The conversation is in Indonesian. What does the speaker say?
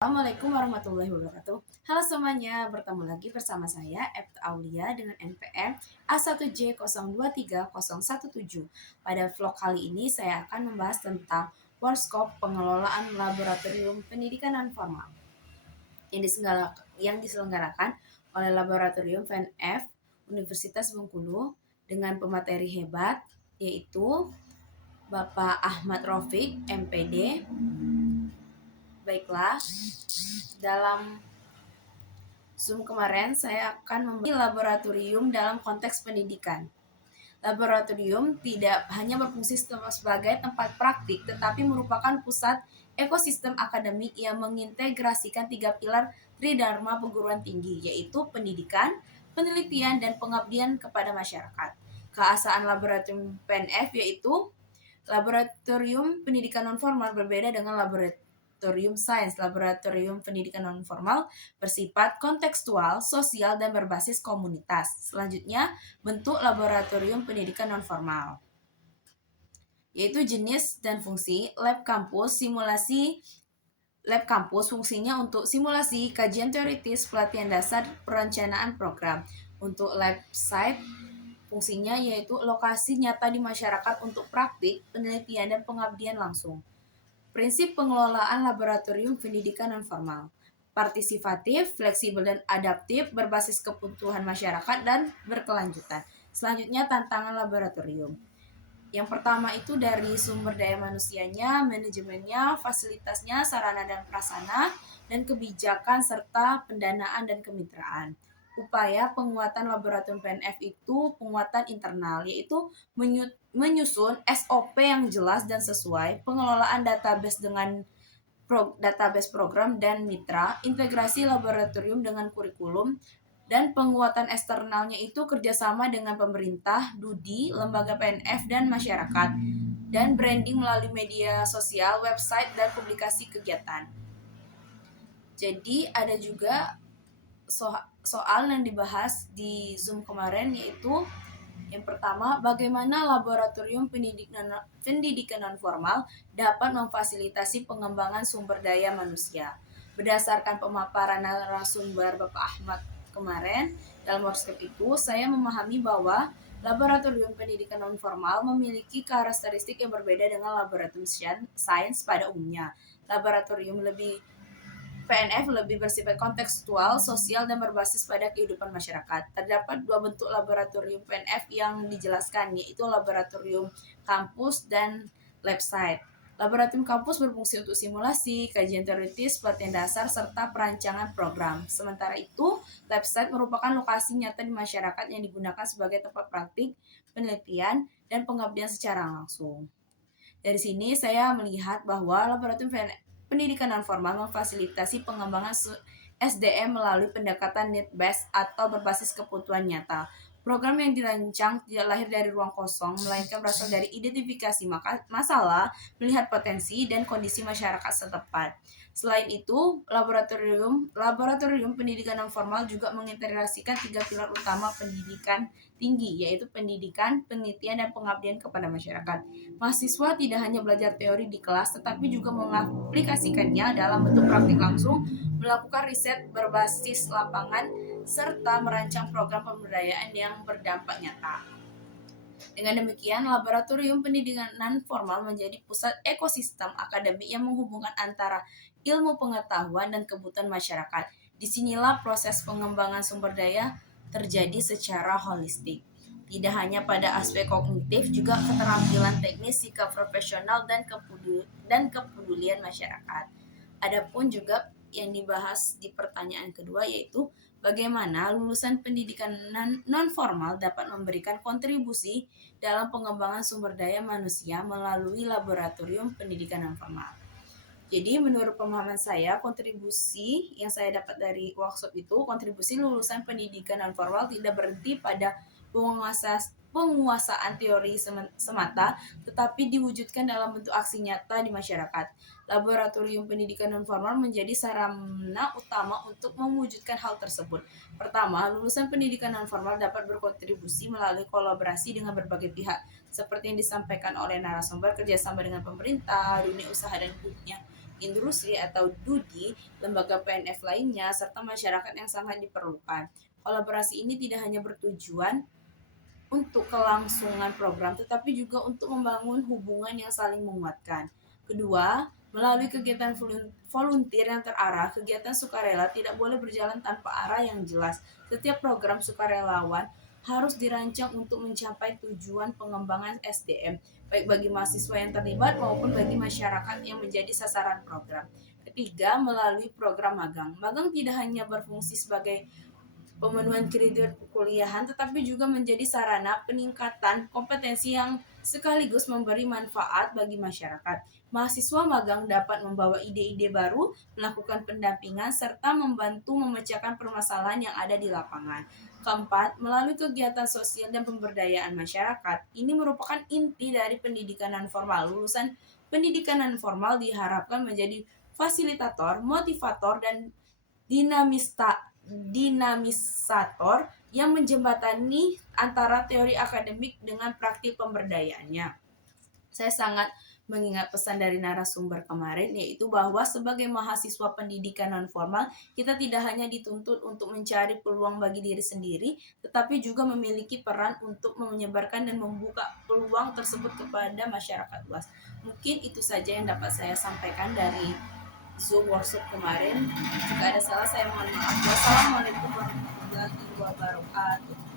Assalamualaikum warahmatullahi wabarakatuh. Halo semuanya, bertemu lagi bersama saya Epta Aulia dengan NPM A1J023017. Pada vlog kali ini saya akan membahas tentang workshop pengelolaan laboratorium pendidikan non formal yang diselenggarakan oleh Laboratorium PNF Universitas Bengkulu dengan pemateri hebat yaitu Bapak Ahmad Raufik, MPD. Baiklah, dalam Zoom kemarin saya akan membahas laboratorium dalam konteks pendidikan. Laboratorium tidak hanya berfungsi sebagai tempat praktik, tetapi merupakan pusat ekosistem akademik yang mengintegrasikan 3 pilar Tridharma perguruan tinggi, yaitu pendidikan, penelitian, dan pengabdian kepada masyarakat. Keasaan laboratorium PNF yaitu laboratorium pendidikan non-formal berbeda dengan laboratorium sains. Laboratorium pendidikan non-formal bersifat kontekstual, sosial, dan berbasis komunitas. Selanjutnya, bentuk laboratorium pendidikan non-formal, yaitu jenis dan fungsi. Lab kampus, simulasi. Lab kampus fungsinya untuk simulasi, kajian teoritis, pelatihan dasar, perencanaan program. Untuk lab site, fungsinya yaitu lokasi nyata di masyarakat untuk praktik, penelitian, dan pengabdian langsung. Prinsip pengelolaan laboratorium pendidikan non-formal: partisipatif, fleksibel, dan adaptif, berbasis kebutuhan masyarakat, dan berkelanjutan. Selanjutnya, tantangan laboratorium. Yang pertama itu dari sumber daya manusianya, manajemennya, fasilitasnya, sarana dan prasarana, dan kebijakan, serta pendanaan dan kemitraan. Upaya penguatan laboratorium PNF itu penguatan internal, yaitu menyusun SOP yang jelas dan sesuai, pengelolaan database dengan database program dan mitra, integrasi laboratorium dengan kurikulum, dan penguatan eksternalnya itu kerjasama dengan pemerintah, DUDI, lembaga PNF, dan masyarakat, dan branding melalui media sosial, website, dan publikasi kegiatan. Jadi ada juga soal yang dibahas di Zoom kemarin, yaitu yang pertama, bagaimana laboratorium pendidikan non-formal dapat memfasilitasi pengembangan sumber daya manusia. Berdasarkan pemaparan narasumber Bapak Ahmad kemarin, dalam workshop itu saya memahami bahwa laboratorium pendidikan non-formal memiliki karakteristik yang berbeda dengan laboratorium sains pada umumnya. Laboratorium PNF lebih bersifat kontekstual, sosial, dan berbasis pada kehidupan masyarakat. Terdapat 2 bentuk laboratorium PNF yang dijelaskan, yaitu laboratorium kampus dan lab site. Laboratorium kampus berfungsi untuk simulasi, kajian teoritis, pelatihan dasar, serta perancangan program. Sementara itu, lab site merupakan lokasi nyata di masyarakat yang digunakan sebagai tempat praktik, penelitian, dan pengabdian secara langsung. Dari sini saya melihat bahwa laboratorium pendidikan non-formal memfasilitasi pengembangan SDM melalui pendekatan need-based atau berbasis kebutuhan nyata. Program yang dirancang tidak lahir dari ruang kosong, melainkan berasal dari identifikasi masalah, melihat potensi, dan kondisi masyarakat setempat. Selain itu, laboratorium pendidikan non-formal juga mengintegrasikan 3 pilar utama pendidikan tinggi, yaitu pendidikan, penelitian, dan pengabdian kepada masyarakat. Mahasiswa tidak hanya belajar teori di kelas, tetapi juga mengaplikasikannya dalam bentuk praktik langsung, melakukan riset berbasis lapangan, serta merancang program pemberdayaan yang berdampak nyata. Dengan demikian, laboratorium pendidikan non-formal menjadi pusat ekosistem akademik yang menghubungkan antara ilmu pengetahuan dan kebutuhan masyarakat. Disinilah proses pengembangan sumber daya terjadi secara holistik. Tidak hanya pada aspek kognitif, juga keterampilan teknis, sikap profesional, dan kepedulian masyarakat. Adapun juga yang dibahas di pertanyaan kedua, yaitu bagaimana lulusan pendidikan non-formal dapat memberikan kontribusi dalam pengembangan sumber daya manusia melalui laboratorium pendidikan non-formal. Jadi menurut pemahaman saya, kontribusi yang saya dapat dari workshop itu, kontribusi lulusan pendidikan non-formal tidak berhenti pada penguasaan teori semata, tetapi diwujudkan dalam bentuk aksi nyata di masyarakat. Laboratorium pendidikan nonformal menjadi sarana utama untuk mewujudkan hal tersebut. Pertama, lulusan pendidikan nonformal dapat berkontribusi melalui kolaborasi dengan berbagai pihak, seperti yang disampaikan oleh narasumber, kerjasama dengan pemerintah, dunia usaha dan dunia industri atau DUDI, lembaga PNF lainnya, serta masyarakat yang sangat diperlukan. Kolaborasi ini tidak hanya bertujuan untuk kelangsungan program, tetapi juga untuk membangun hubungan yang saling menguatkan. Kedua, melalui kegiatan volunteer yang terarah, kegiatan sukarela tidak boleh berjalan tanpa arah yang jelas. Setiap program sukarelawan harus dirancang untuk mencapai tujuan pengembangan SDM, baik bagi mahasiswa yang terlibat maupun bagi masyarakat yang menjadi sasaran program. Ketiga, melalui program magang. Magang tidak hanya berfungsi sebagai pemenuhan kriteria perkuliahan, tetapi juga menjadi sarana peningkatan kompetensi yang sekaligus memberi manfaat bagi masyarakat. Mahasiswa magang dapat membawa ide-ide baru, melakukan pendampingan, serta membantu memecahkan permasalahan yang ada di lapangan. Keempat, melalui kegiatan sosial dan pemberdayaan masyarakat, ini merupakan inti dari pendidikan non-formal. Lulusan pendidikan non-formal diharapkan menjadi fasilitator, motivator, dan dinamisator yang menjembatani antara teori akademik dengan praktik pemberdayaannya. Saya sangat mengingat pesan dari narasumber kemarin, yaitu bahwa sebagai mahasiswa pendidikan nonformal, kita tidak hanya dituntut untuk mencari peluang bagi diri sendiri, tetapi juga memiliki peran untuk menyebarkan dan membuka peluang tersebut kepada masyarakat luas. Mungkin itu saja yang dapat saya sampaikan dari Zoom workshop kemarin. Jika ada salah, saya mohon maaf. Wassalamualaikum warahmatullahi wabarakatuh.